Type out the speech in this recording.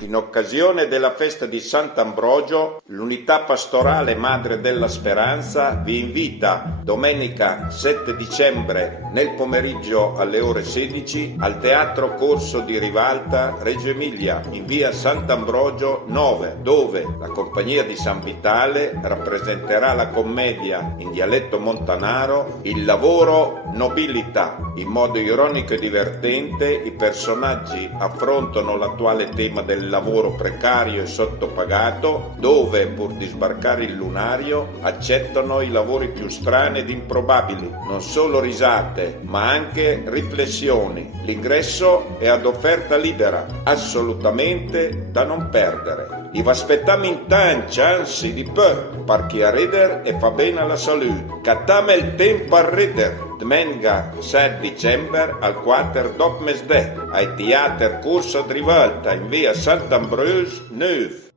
In occasione della festa di Sant'Ambrogio, l'Unità Pastorale Madre della Speranza vi invita domenica 7 dicembre nel pomeriggio alle ore 16 al Teatro Corso di Rivalta, Reggio Emilia, in via Sant'Ambrogio 9, dove la Compagnia di San Vitale rappresenterà la commedia in dialetto montanaro Il lavoro nobilita. In modo ironico e divertente i personaggi affrontano l'attuale tema del lavoro precario e sottopagato, dove pur di sbarcare il lunario accettano i lavori più strani ed improbabili. Non solo risate, ma anche riflessioni. L'ingresso è ad offerta libera, assolutamente da non perdere. Vi aspettiamo in tanti, anzi di peu, perché a ridere e fa bene alla salute. Catame il tempo a ridere. Domenica 7 dicembre al 4 dopo mesdè, ai Teatro Corso di Rivalta in via Sant'Ambrogio 9.